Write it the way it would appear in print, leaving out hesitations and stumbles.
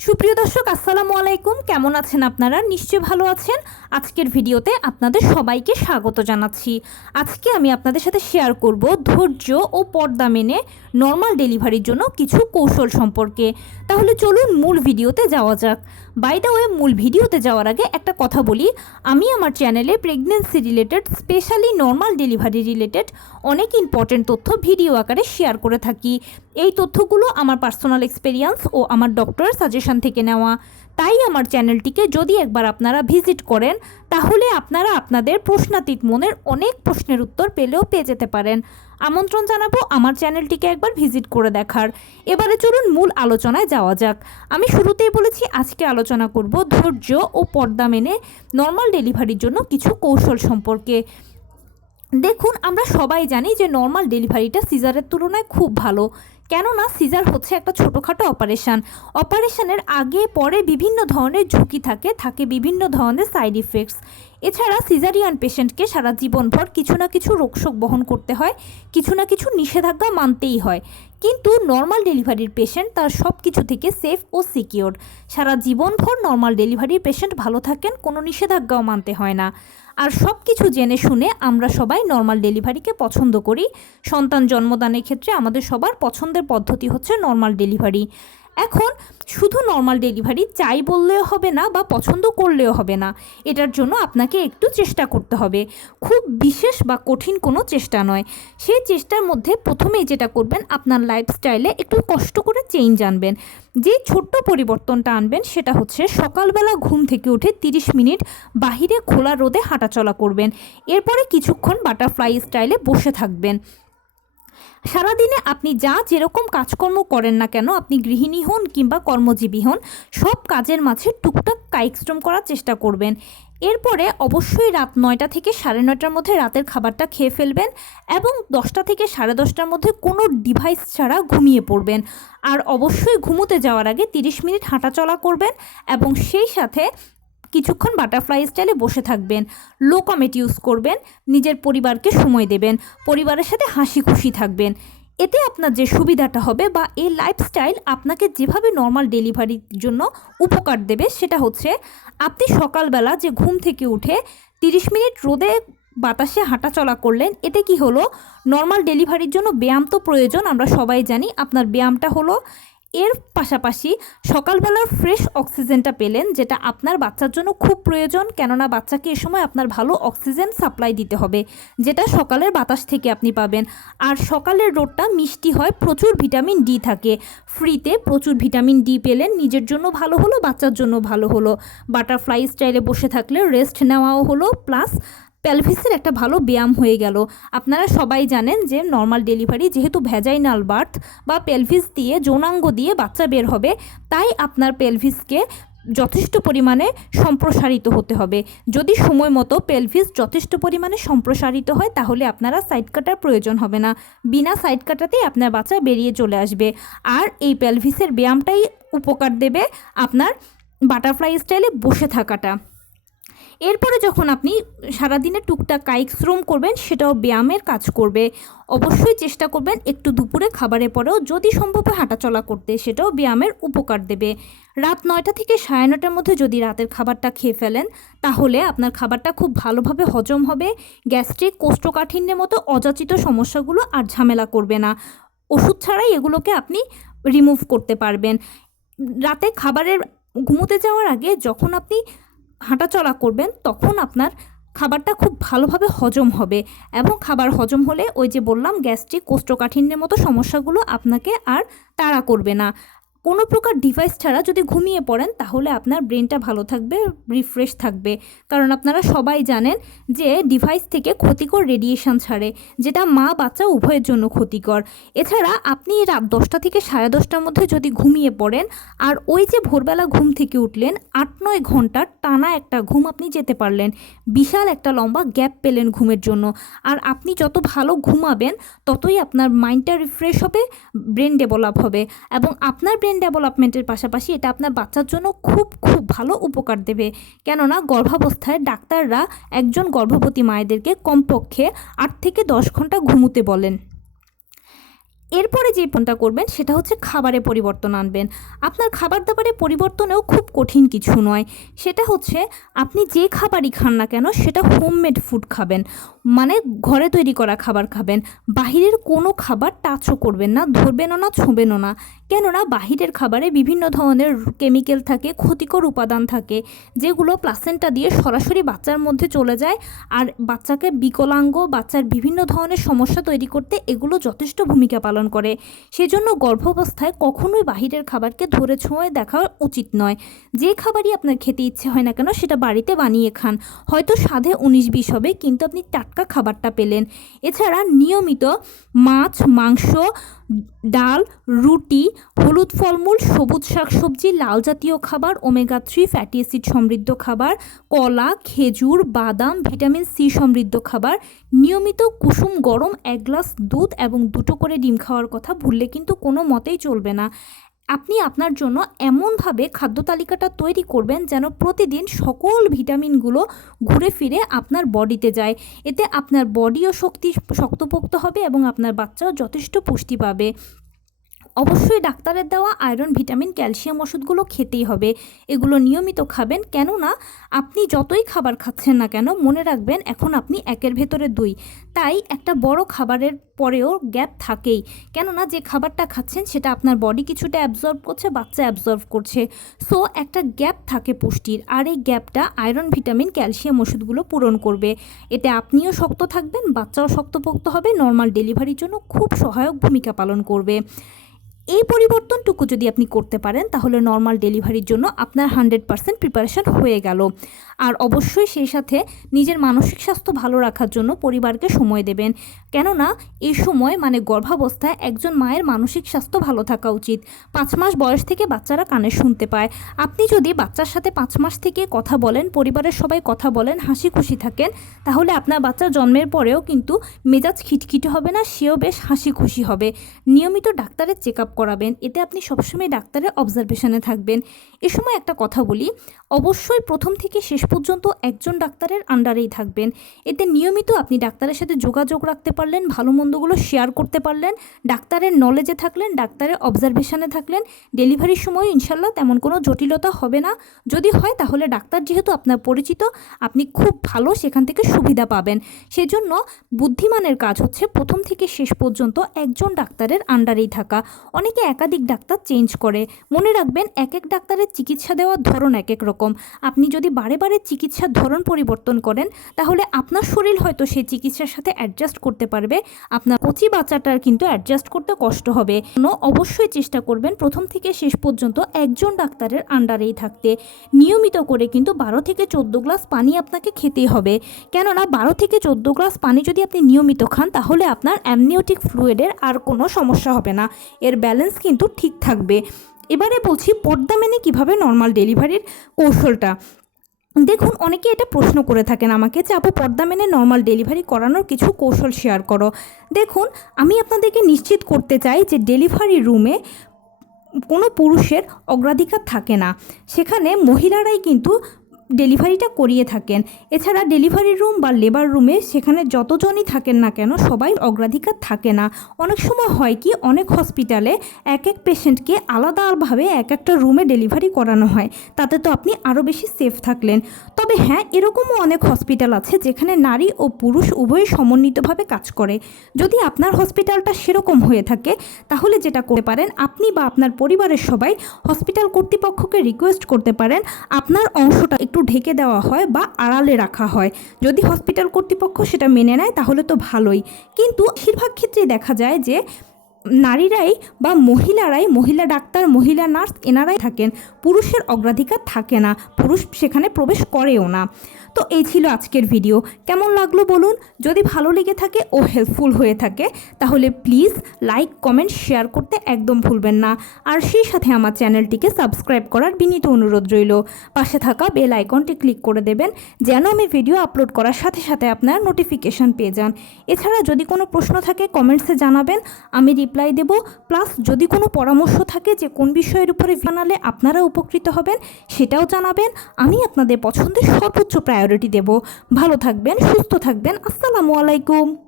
সুপ্রিয় দর্শক, আসসালামু আলাইকুম। কেমন আছেন আপনারা? নিশ্চয়ই ভালো আছেন। আজকের ভিডিওতে আপনাদের সবাইকে স্বাগত জানাচ্ছি। আজকে আমি আপনাদের সাথে শেয়ার করব ধৈর্য ও পর্দা মেনে নর্মাল ডেলিভারির জন্য কিছু কৌশল সম্পর্কে। তাহলে চলুন মূল ভিডিওতে যাওয়া যাক। বাই দ্য ওয়ে, মূল ভিডিওতে যাওয়ার আগে একটা কথা বলি, আমি আমার চ্যানেলে pregnancy related, specially normal delivery related অনেক ইম্পর্টেন্ট তথ্য ভিডিও আকারে শেয়ার করে থাকি। এই তথ্যগুলো আমার পার্সোনাল এক্সপেরিয়েন্স ও আমার ডক্টরের সাজেশন থেকে নেওয়া। তাই আমার চ্যানেলটিকে যদি একবার আপনারা ভিজিট করেন, তাহলে আপনারা আপনাদের প্রশ্নাতীত মনের অনেক প্রশ্নের উত্তর পেয়ে যেতে পারেন। আমন্ত্রণ জানাবো আমার চ্যানেলটিকে একবার ভিজিট করে দেখার। এবারে চলুন মূল আলোচনায় যাওয়া যাক। আমি শুরুতেই বলেছি আজকে আলোচনা করব ধৈর্য ও পর্দা মেনে নর্মাল ডেলিভারির জন্য কিছু কৌশল সম্পর্কে। দেখুন, আমরা সবাই জানি যে নর্মাল ডেলিভারিটা সিজারের তুলনায় খুব ভালো। কেননা সিজার হচ্ছে একটা ছোটোখাটো অপারেশনের আগে পরে বিভিন্ন ধরনের ঝুঁকি থাকে বিভিন্ন ধরনের সাইড ইফেক্টস। এছাড়া সিজারিয়ান পেশেন্টকে সারা জীবনভর কিছু না কিছু রোগশোক বহন করতে হয়, কিছু না কিছু নিষেধাজ্ঞা মানতেই হয়। কিন্তু নর্মাল ডেলিভারির পেশেন্ট তার সব কিছু থেকে সেফ ও সিকিওর। সারা জীবনভর নর্মাল ডেলিভারির পেশেন্ট ভালো থাকেন, কোনো নিষেধাজ্ঞাও মানতে হয় না। আর সব কিছু জেনে শুনে আমরা সবাই নর্মাল ডেলিভারিকে পছন্দ করি। সন্তান জন্মদানের ক্ষেত্রে আমাদের সবার পছন্দের পদ্ধতি হচ্ছে নর্মাল ডেলিভারি। এখন শুধু নর্মাল ডেলিভারি চাই বললেও হবে না বা পছন্দ করলেও হবে না। এটার জন্য আপনাকে একটু চেষ্টা করতে হবে। খুব বিশেষ বা কঠিন কোনো চেষ্টা নয়। সেই চেষ্টার মধ্যে প্রথমেই যেটা করবেন, আপনার লাইফস্টাইলে একটু কষ্ট করে চেঞ্জ আনবেন। যে ছোট্ট পরিবর্তনটা আনবেন সেটা হচ্ছে সকালবেলা ঘুম থেকে উঠে 30 মিনিট বাহিরে খোলা রোদে হাঁটাচলা করবেন। এরপরে কিছুক্ষণ বাটারফ্লাই স্টাইলে বসে থাকবেন। সারাদিনে আপনি যেরকম কাজকর্ম করেন না কেন, আপনি গৃহিণী হন কিংবা কর্মজীবী হন, সব কাজের মাঝে টুকটাক কায়িক করার চেষ্টা করবেন। এরপরে অবশ্যই রাত 9টা থেকে 9:30টার মধ্যে রাতের খাবারটা খেয়ে ফেলবেন এবং 10টা থেকে 10:30টার মধ্যে কোনো ডিভাইস ছাড়া ঘুমিয়ে পড়বেন। আর অবশ্যই ঘুমোতে যাওয়ার আগে 30 মিনিট হাঁটাচলা করবেন এবং সেই সাথে কিছুক্ষণ বাটারফ্লাই স্টাইলে বসে থাকবেন। লো কমেট ইউজ করবেন, নিজের পরিবারকে সময় দেবেন, পরিবারের সাথে হাসি খুশি থাকবেন। এতে আপনার যে সুবিধাটা হবে বা এই লাইফস্টাইল আপনাকে যেভাবে নর্মাল ডেলিভারির জন্য উপকার দেবে সেটা হচ্ছে, আপনি সকালবেলা যে ঘুম থেকে উঠে 30 মিনিট রোদে বাতাসে হাঁটাচলা করলেন, এতে কি হলো, নর্মাল ডেলিভারির জন্য ব্যায়াম তো প্রয়োজন, আমরা সবাই জানি। আপনার ব্যায়ামটা হলো, এর পাশাপাশি সকালবেলার ফ্রেশ অক্সিজেনটা পেলেন, যেটা আপনার বাচ্চার জন্য খুব প্রয়োজন। কেননা বাচ্চাকে এ সময় আপনার ভালো অক্সিজেন সাপ্লাই দিতে হবে, যেটা সকালের বাতাস থেকে আপনি পাবেন। আর সকালের রোদটা মিষ্টি হয়, প্রচুর ভিটামিন ডি থাকে। ফ্রিতে প্রচুর ভিটামিন ডি পেলেন, নিজের জন্য ভালো হলো, বাচ্চার জন্য ভালো হলো। বাটারফ্লাই স্টাইলে বসে থাকলে রেস্ট নেওয়াও হলো, প্লাস পেলভিসের একটা ভালো ব্যায়াম হয়ে গেল। আপনারা সবাই জানেন যে নর্মাল ডেলিভারি যেহেতু ভ্যাজাইনাল বার্থ বা পেলভিস দিয়ে, যৌনাঙ্গ দিয়ে বাচ্চা বের হবে, তাই আপনার পেলভিসকে যথেষ্ট পরিমাণে সম্প্রসারিত হতে হবে। যদি সময় মতো পেলভিস যথেষ্ট পরিমাণে সম্প্রসারিত হয়, তাহলে আপনারা সাইড কাটার প্রয়োজন হবে না। বিনা সাইড কাটাতেই আপনার বাচ্চা বেরিয়ে চলে আসবে। আর এই পেলভিসের ব্যায়ামটাই উপকার দেবে আপনার বাটারফ্লাই স্টাইলে বসে থাকাটা। এরপরে যখন আপনি সারাদিনে টুকটাক কায়িক শ্রম করবেন, সেটাও ব্যায়ামের কাজ করবে। অবশ্যই চেষ্টা করবেন একটু দুপুরে খাবারের পরেও যদি সম্ভব হয় হাঁটাচলা করতে, সেটাও ব্যায়ামের উপকার দেবে। রাত 9টা থেকে 9:30টার মধ্যে যদি রাতের খাবারটা খেয়ে ফেলেন, তাহলে আপনার খাবারটা খুব ভালোভাবে হজম হবে। গ্যাস্ট্রিক, কোষ্ঠকাঠিন্যের মতো অযাচিত সমস্যাগুলো আর ঝামেলা করবে না। ওষুধ ছাড়াই এগুলোকে আপনি রিমুভ করতে পারবেন। রাতে ঘুমোতে যাওয়ার আগে যখন আপনি হাঁটাচলা করবেন, তখন আপনার খাবারটা খুব ভালোভাবে হজম হবে এবং খাবার হজম হলে ওই যে বললাম, গ্যাস্ট্রিক, কোষ্ঠকাঠিন্যের মতো সমস্যাগুলো আপনাকে আর তাড়া করবে না। কোনো প্রকার ডিভাইস ছাড়া যদি ঘুমিয়ে পড়েন, তাহলে আপনার ব্রেনটা ভালো থাকবে, রিফ্রেশ থাকবে। কারণ আপনারা সবাই জানেন যে ডিভাইস থেকে ক্ষতিকর রেডিয়েশন ছাড়ে, যেটা মা বাচ্চা উভয়ের জন্য ক্ষতিকর। এছাড়া আপনি রাত 10টা থেকে 10:30টার মধ্যে যদি ঘুমিয়ে পড়েন, আর ওই যে ভোরবেলা ঘুম থেকে উঠলেন, 8-9 ঘন্টার টানা একটা ঘুম আপনি যেতে পারলেন, বিশাল একটা লম্বা গ্যাপ পেলেন ঘুমের জন্য। আর আপনি যত ভালো ঘুমাবেন, ততই আপনার মাইন্ডটা রিফ্রেশ হবে, ব্রেন ডেভেলপ হবে এবং আপনার ব্রেন ডেভেলপমেন্টের পাশাপাশি এটা আপনার বাচ্চার জন্য খুব খুব ভালো উপকার দেবে। কেননা গর্ভাবস্থায় ডাক্তাররা একজন গর্ভবতী মায়েদেরকে কমপক্ষে 8 থেকে 10 ঘন্টা ঘুমোতে বলেন। এরপরে যে পণটা করবেন সেটা হচ্ছে খাবারে পরিবর্তন আনবেন। আপনার খাবার দাবারে পরিবর্তনেও খুব কঠিন কিছু নয়, সেটা হচ্ছে আপনি যে খাবারই খান না কেন সেটা হোমমেড ফুড খাবেন, মানে ঘরে তৈরি করা খাবার খাবেন। বাহিরের কোনো খাবার টাচও করবেন না, ধরবেনও না, ছোঁবেনও না। কেননা বাহিরের খাবারে বিভিন্ন ধরনের কেমিক্যাল থাকে, ক্ষতিকর উপাদান থাকে, যেগুলো প্লাসেন্টা দিয়ে সরাসরি বাচ্চার মধ্যে চলে যায়, আর বাচ্চাকে বিকলাঙ্গ, বাচ্চার বিভিন্ন ধরনের সমস্যা তৈরি করতে এগুলো যথেষ্ট ভূমিকা পালন করে। সেজন্য গর্ভাবস্থায় কখনোই বাহিরের খাবারকে ধরে ছোঁয়ে দেখা উচিত নয়। যে খাবারই আপনার খেতে ইচ্ছে হয় না কেন সেটা বাড়িতে বানিয়ে খান। হয়তো স্বাদে 19-20 হবে, কিন্তু আপনি টাটকা খাবারটা পেলেন। এছাড়া নিয়মিত মাছ, মাংস, ডাল, রুটি, হলুদ ফলমূল, সবুজ শাকসবজি, লাল জাতীয় খাবার, ওমেগা 3 ফ্যাটি অ্যাসিড সমৃদ্ধ খাবার, কলা, খেজুর, বাদাম, ভিটামিন সি সমৃদ্ধ খাবার, নিয়মিত কুসুম গরম 1 গ্লাস দুধ এবং 2টো করে ডিম খাওয়ার কথা ভুললে কিন্তু কোনো মতেই চলবে না। আপনি আপনার জন্য এমনভাবে খাদ্য তালিকাটা তৈরি করবেন যেন প্রতিদিন সকল ভিটামিনগুলো ঘুরে ফিরে আপনার বডিতে যায়। এতে আপনার বডিও শক্তপোক্ত হবে এবং আপনার বাচ্চাও যথেষ্ট পুষ্টি পাবে। অবশ্যই ডাক্তারের দেওয়া আয়রন, ভিটামিন, ক্যালসিয়াম ওষুধগুলো খেতেই হবে। এগুলো নিয়মিত খাবেন, কেননা আপনি যতই খাবার খাচ্ছেন না কেন মনে রাখবেন এখন আপনি 1-এর ভেতরে 2, তাই একটা বড় খাবারের পরেও গ্যাপ থাকেই। কেননা যে খাবারটা খাচ্ছেন সেটা আপনার বডি কিছুটা অ্যাবজর্ব করছে, বাচ্চা অ্যাবজর্ব করছে। সো একটা গ্যাপ থাকে পুষ্টির, আর এই গ্যাপটা আয়রন, ভিটামিন, ক্যালসিয়াম ওষুধগুলো পূরণ করবে। এতে আপনিও শক্ত থাকবেন, বাচ্চাও শক্তপোক্ত হবে, নর্মাল ডেলিভারির জন্য খুব সহায়ক ভূমিকা পালন করবে। এই পরিবর্তনটুকু যদি আপনি করতে পারেন তাহলে নর্মাল ডেলিভারির জন্য আপনার 100% প্রিপারেশন হয়ে গেল। আর অবশ্যই সেই সাথে নিজের মানসিক স্বাস্থ্য ভালো রাখার জন্য পরিবারকে সময় দেবেন, কেননা এই সময় মানে গর্ভাবস্থায় একজন মায়ের মানসিক স্বাস্থ্য ভালো থাকা উচিত। 5 মাস বয়স থেকে বাচ্চারা কানে শুনতে পায়। আপনি যদি বাচ্চার সাথে 5 মাস থেকে কথা বলেন, পরিবারের সবাই কথা বলেন, হাসি খুশি থাকেন, তাহলে আপনার বাচ্চা জন্মের পরেও কিন্তু মেজাজ খিটখিটে হবে না, সেও বেশ হাসি খুশি হবে। নিয়মিত ডাক্তারের চেক আপ করাবেন, এতে আপনি সবসময় ডাক্তারের অবজারভেশনে থাকবেন। এ সময় একটা কথা বলি, অবশ্যই প্রথম থেকে শেষ পর্যন্ত একজন ডাক্তারের আন্ডারেই থাকবেন। এতে নিয়মিত আপনি ডাক্তারের সাথে যোগাযোগ রাখতে পারলেন, ভালো মন্দগুলো শেয়ার করতে পারলেন, ডাক্তারের নলেজে থাকলেন, ডাক্তারের অবজারভেশনে থাকলেন। ডেলিভারির সময় ইনশাল্লাহ তেমন কোনো জটিলতা হবে না। যদি হয় তাহলে ডাক্তার যেহেতু আপনার পরিচিত, আপনি খুব ভালো সেখান থেকে সুবিধা পাবেন। সেজন্য বুদ্ধিমানের কাজ হচ্ছে প্রথম থেকে শেষ পর্যন্ত একজন ডাক্তারের আন্ডারেই থাকা। অনেকে একাধিক ডাক্তার চেঞ্জ করে। মনে রাখবেন এক এক ডাক্তারের চিকিৎসা দেওয়ার ধরন এক এক রকম। আপনি যদি বারে বারে চিকিৎসার ধরন পরিবর্তন করেন তাহলে আপনার শরীর হয়তো সেই চিকিৎসার সাথে অ্যাডজাস্ট করতে পারবে, আপনার কচি বাচ্চাটার কিন্তু অ্যাডজাস্ট করতে কষ্ট হবে। অবশ্যই চেষ্টা করবেন প্রথম থেকে শেষ পর্যন্ত একজন ডাক্তারের আন্ডারেই থাকতে। নিয়মিত করে কিন্তু 12 থেকে 14 গ্লাস পানি আপনাকে খেতেই হবে, কেননা 12 থেকে 14 গ্লাস পানি যদি আপনি নিয়মিত খান তাহলে আপনার অ্যামনিওটিক ফ্লুইডের আর কোনো সমস্যা হবে না, এর ব্যালেন্স কিন্তু ঠিক থাকবে। এবারে বলছি পর্দা মেনে কীভাবে নর্মাল ডেলিভারির কৌশলটা। দেখুন, অনেকে এটা প্রশ্ন করে থাকেন আমাকে যে আপু পর্দা মেনে নর্মাল ডেলিভারি করানোর কিছু কৌশল শেয়ার করো। দেখুন, আমি আপনাদেরকে নিশ্চিত করতে চাই যে ডেলিভারি রুমে কোনো পুরুষের অগ্রাধিকার থাকে না, সেখানে মহিলারাই কিন্তু ডেলিভারিটা করিয়ে থাকেন। এছাড়া ডেলিভারি রুম বা লেবার রুমে সেখানে যতজনই থাকেন না কেন সবাই অগ্রাধিকার থাকে না। অনেক সময় হয় কি, অনেক হসপিটালে এক এক পেশেন্টকে আলাদাভাবে এক একটা রুমে ডেলিভারি করানো হয়, তাতে তো আপনি আরও বেশি সেফ থাকলেন। তবে হ্যাঁ, এরকমও অনেক হসপিটাল আছে যেখানে নারী ও পুরুষ উভয়ই সমন্বিতভাবে কাজ করে। যদি আপনার হসপিটালটা সেরকম হয়ে থাকে তাহলে যেটা করতে পারেন, আপনি বা আপনার পরিবারের সবাই হসপিটাল কর্তৃপক্ষকে রিকোয়েস্ট করতে পারেন আপনার অংশটা একটু ঢেকে দেওয়া হয় বা আড়ালে রাখা হয়। যদি হসপিটাল কর্তৃপক্ষ সেটা মেনে নেয় তাহলে তো ভালোই, কিন্তু বেশিরভাগ ক্ষেত্রেই দেখা যায় যে নারীরাই বা মহিলারাই, মহিলা ডাক্তার, মহিলা নার্স এনারাই থাকেন, পুরুষের অগ্রাধিকার থাকে না, পুরুষ সেখানে প্রবেশ করেও না। তো এই ছিল আজকের ভিডিও। কেমন লাগলো বলুন। যদি ভালো লেগে থাকে ও হেল্পফুল হয়ে থাকে তাহলে প্লিজ লাইক, কমেন্ট, শেয়ার করতে একদম ভুলবেন না। আর সেই সাথে আমার চ্যানেলটিকে সাবস্ক্রাইব করার বিনীত অনুরোধ রইল। পাশে থাকা বেল আইকনটি ক্লিক করে দেবেন যেন আমি ভিডিও আপলোড করার সাথে সাথে আপনার নোটিফিকেশান পেয়ে যান। এছাড়া যদি কোনো প্রশ্ন থাকে কমেন্টসে জানাবেন, আমি রিপ্লাই দেব। প্লাস যদি কোনো পরামর্শ থাকে যে কোন বিষয়ের উপরে জানালে আপনারা উপকৃত হবেন সেটাও জানাবেন, আমি আপনাদের পছন্দের সর্বোচ্চ প্রায়োরিটি দেব। ভালো থাকবেন, সুস্থ থাকবেন। আসসালামু আলাইকুম।